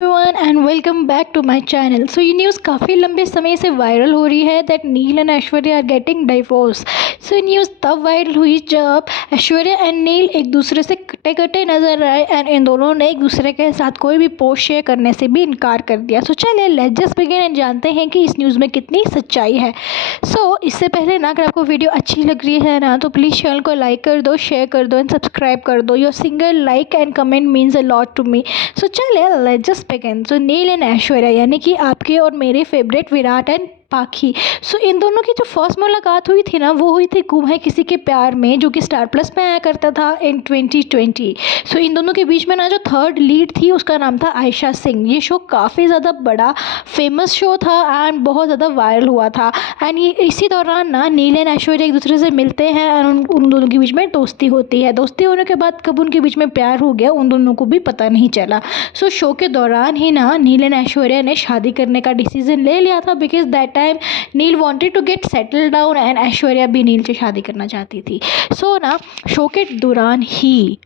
Everyone and welcome back to my channel. So ये news काफ़ी लंबे समय से वायरल हो रही है that Neil and Aishwarya are getting divorce. So ये न्यूज़ तब वायरल हुई जब ऐश्वर्या एंड नील एक दूसरे से कटे कटे नजर आए एंड इन दोनों ने एक दूसरे के साथ कोई भी पोस्ट शेयर करने से भी इनकार कर दिया। सो चलिए लेट्स जस्ट बिगिन एंड जानते हैं कि इस न्यूज़ में कितनी सच्चाई है। इससे पहले ना, अगर आपको वीडियो अच्छी लग रही है ना, तो प्लीज़ चैनल को लाइक कर दो, शेयर कर दो एंड सब्सक्राइब कर दो। Your single like and comment means a lot to me. So चलिए let's just begin. So Neil and Aishwarya यानी कि आपके और मेरे फेवरेट विराट एंड पाखी। सो इन दोनों की जो फर्स्ट मुलाकात हुई थी ना, वो हुई थी गुम है किसी के प्यार में, जो कि स्टार प्लस में आया करता था इन 2020। सो इन दोनों के बीच में ना जो थर्ड लीड थी उसका नाम था आयशा सिंह। ये शो काफ़ी ज़्यादा बड़ा फेमस शो था एंड बहुत ज़्यादा वायरल हुआ था। एंड ये इसी दौरान ना नील एंड ऐश्वर्या एक दूसरे से मिलते हैं एंड उन दोनों के बीच में दोस्ती होती है। दोस्ती होने के बाद कब उनके बीच में प्यार हो गया उन दोनों को भी पता नहीं चला। सो शो के दौरान ही ना नील एंड ऐश्वर्या ने शादी करने का डिसीजन ले लिया था, because that time Neel wanted to get settle down and Aishwarya भी नील से शादी करना चाहती थी। सो ना शो के दौरान ही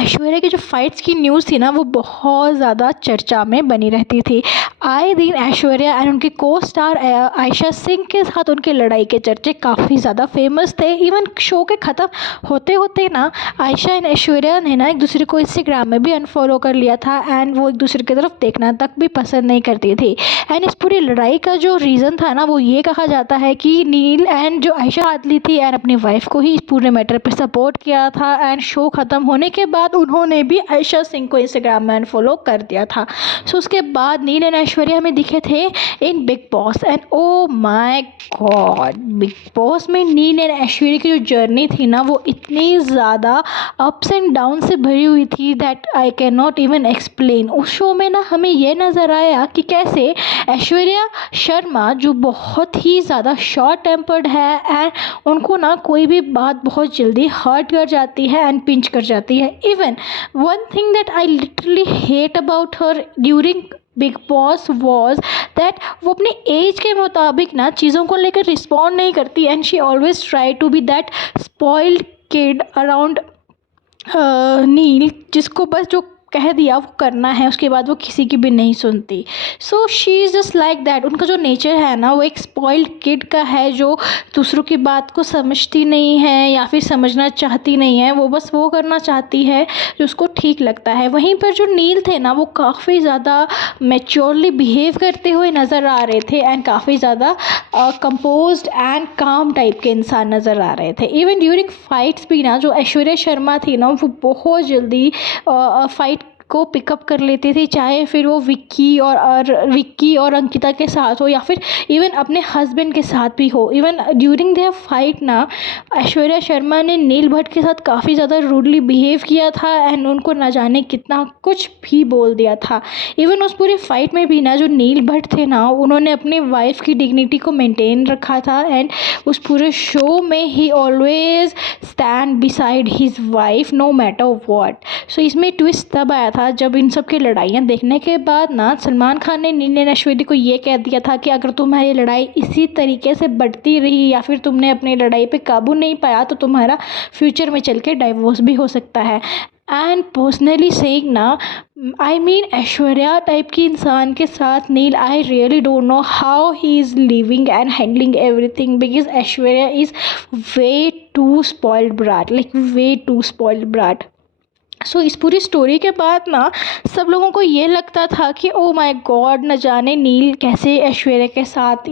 ऐश्वर्या की जो फाइट्स की न्यूज़ थी ना, वो बहुत ज़्यादा चर्चा में बनी रहती थी। आए दिन ऐश्वर्या एंड उनके को स्टार आयशा सिंह के साथ उनकी लड़ाई के चर्चे काफ़ी ज़्यादा फेमस थे। इवन शो के ख़त्म होते होते ना आयशा एंड ऐश्वर्या ने ना एक दूसरे को इंस्टाग्राम में भी अनफॉलो कर लिया था एंड वो एक दूसरे की तरफ देखना तक भी पसंद नहीं करती थी। एंड इस पूरी लड़ाई का जो रीज़न था ना, वो ये कहा जाता है कि नील एंड जो आयशा हाथ ली थी एंड अपनी वाइफ को ही इस पूरे मैटर पर सपोर्ट किया था। एंड शो ख़त्म होने के बाद उन्होंने भी आयशा सिंह को इंस्टाग्राम में अनफॉलो कर दिया था। सो उसके बाद नील एंड ऐश्वर्या हमें दिखे थे in Bigg Boss and oh my god, Bigg Boss में नील एंड ऐश्वर्या की जो जर्नी थी ना, वो इतनी ज़्यादा अप्स एंड डाउन से भरी हुई थी that I can not even explain. उस शो में ना हमें यह नज़र आया कि कैसे ऐश्वर्या शर्मा, जो बहुत ही ज़्यादा शॉर्ट टेम्पर्ड है एंड उनको ना कोई भी बात बहुत जल्दी हर्ट कर जाती है एंड पिंच कर जाती है। Even one thing that I literally hate about her during big boss was that वो अपने एज के मुताबिक ना चीज़ों को लेकर रिस्पॉन्ड नहीं करती and she always try to be that spoiled kid around Neil, जिसको बस जो कह दिया वो करना है, उसके बाद वो किसी की भी नहीं सुनती। So she is just like that. उनका जो नेचर है ना, वो एक स्पॉइल्ड किड का है, जो दूसरों की बात को समझती नहीं है या फिर समझना चाहती नहीं है। वो बस वो करना चाहती है जो उसको ठीक लगता है। वहीं पर जो नील थे ना, वो काफ़ी ज़्यादा मैच्योरली बिहेव करते हुए नज़र आ रहे थे एंड काफ़ी ज़्यादा कंपोज्ड एंड काम टाइप के इंसान नज़र आ रहे थे। इवन ड्यूरिंग फाइट्स भी ना, जो ऐश्वर्या शर्मा थी ना, वो बहुत जल्दी फाइट को पिकअप कर लेती थी, चाहे फिर वो विक्की और अंकिता के साथ हो या फिर इवन अपने हस्बैंड के साथ भी हो। इवन ड्यूरिंग देयर फाइट ना, ऐश्वर्या शर्मा ने नील भट्ट के साथ काफ़ी ज़्यादा रूडली बिहेव किया था एंड उनको ना जाने कितना कुछ भी बोल दिया था। इवन उस पूरी फाइट में भी ना, जो नील भट्ट थे ना, उन्होंने अपनी वाइफ की डिग्निटी को मेंटेन रखा था एंड उस पूरे शो में ही always stand beside his wife no matter what. So इसमें ट्विस्ट तब आया था जब इन सब की लड़ाइयाँ देखने के बाद ना सलमान खान ने नील एंड ऐश्वर्या को ये कह दिया था कि अगर तुम्हारी लड़ाई इसी तरीके से बढ़ती रही या फिर तुमने अपनी लड़ाई पे काबू नहीं पाया तो तुम्हारा फ्यूचर में चल के डाइवोर्स भी हो सकता है। एंड पर्सनली सेइंग ना, आई मीन ऐश्वर्या टाइप की इंसान के साथ Neil, I really don't know how he is living and handling everything, because Aishwarya is way too spoiled brat, like way too spoiled brat. So इस पूरी स्टोरी के बाद ना सब लोगों को ये लगता था कि ओ माय गॉड, न जाने नील कैसे ऐश्वर्या के साथ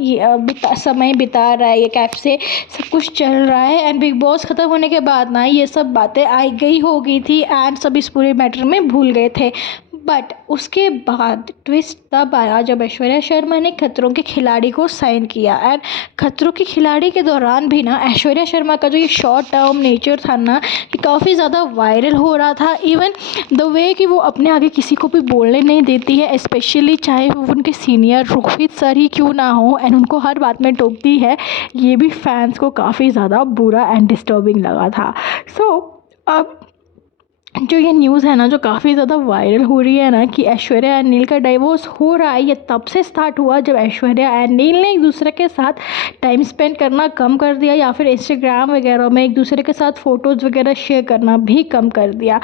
समय बिता रहा है, ये कैसे सब कुछ चल रहा है। एंड बिग बॉस ख़त्म होने के बाद ना ये सब बातें आई गई हो गई थी एंड सब इस पूरे मैटर में भूल गए थे। बट उसके बाद ट्विस्ट तब आया जब ऐश्वर्या शर्मा ने खतरों के खिलाड़ी को साइन किया। एंड खतरों के खिलाड़ी के दौरान भी ना ऐश्वर्या शर्मा का जो ये शॉर्ट टर्म नेचर था ना, ये काफ़ी ज़्यादा वायरल हो रहा था। इवन द वे कि वो अपने आगे किसी को भी बोलने नहीं देती है, स्पेशली चाहे वो उनके सीनियर रोहित सर ही क्यों ना हो, एंड उनको हर बात में टोकती है, ये भी फैंस को काफ़ी ज़्यादा बुरा एंड डिस्टर्बिंग लगा था। सो अब जो ये न्यूज़ है ना, जो काफ़ी ज़्यादा वायरल हो रही है ना, कि ऐश्वर्या एंड नील का डिवोर्स हो रहा है, ये तब से स्टार्ट हुआ जब ऐश्वर्या एंड नील ने एक दूसरे के साथ टाइम स्पेंड करना कम कर दिया, या फिर इंस्टाग्राम वगैरह में एक दूसरे के साथ फ़ोटोज़ वगैरह शेयर करना भी कम कर दिया।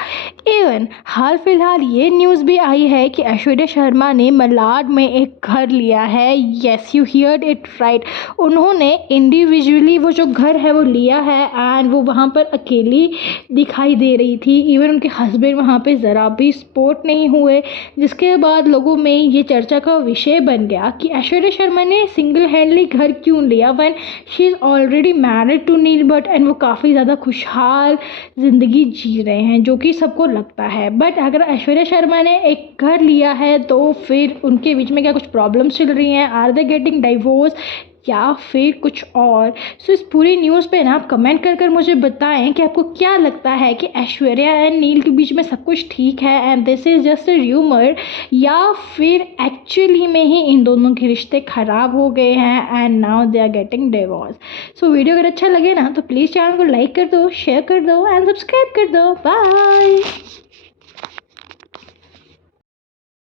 इवन हाल फिलहाल ये न्यूज़ भी आई है कि ऐश्वर्या शर्मा ने मलाड में एक घर लिया है। Yes, you heard it right. उन्होंने इंडिविजुअली वो जो घर है वो लिया है, एंड वो वहाँ पर अकेली दिखाई दे रही थी। इवन उनके हस्बैंड वहाँ पे ज़रा भी सपोर्ट नहीं हुए, जिसके बाद लोगों में ये चर्चा का विषय बन गया कि ऐश्वर्या शर्मा ने सिंगल हैंडली घर क्यों लिया when she is already married to Neel but, and वो काफ़ी ज़्यादा खुशहाल ज़िंदगी जी रहे हैं, जो कि सबको लगता है। बट अगर ऐश्वर्या शर्मा ने एक घर लिया है तो फिर उनके बीच में क्या कुछ प्रॉब्लम्स चल रही हैं? आर दे गेटिंग डाइवोर्स या फिर कुछ और? सो इस पूरी न्यूज़ पे ना आप कमेंट कर कर मुझे बताएं कि आपको क्या लगता है कि ऐश्वर्या एंड नील के बीच में सब कुछ ठीक है and this is just a rumour, या फिर एक्चुअली में ही इन दोनों के रिश्ते ख़राब हो गए हैं and now they are getting divorce. So video अगर अच्छा लगे ना तो प्लीज़ चैनल को लाइक कर दो, शेयर कर दो एंड सब्सक्राइब कर दो। बाय।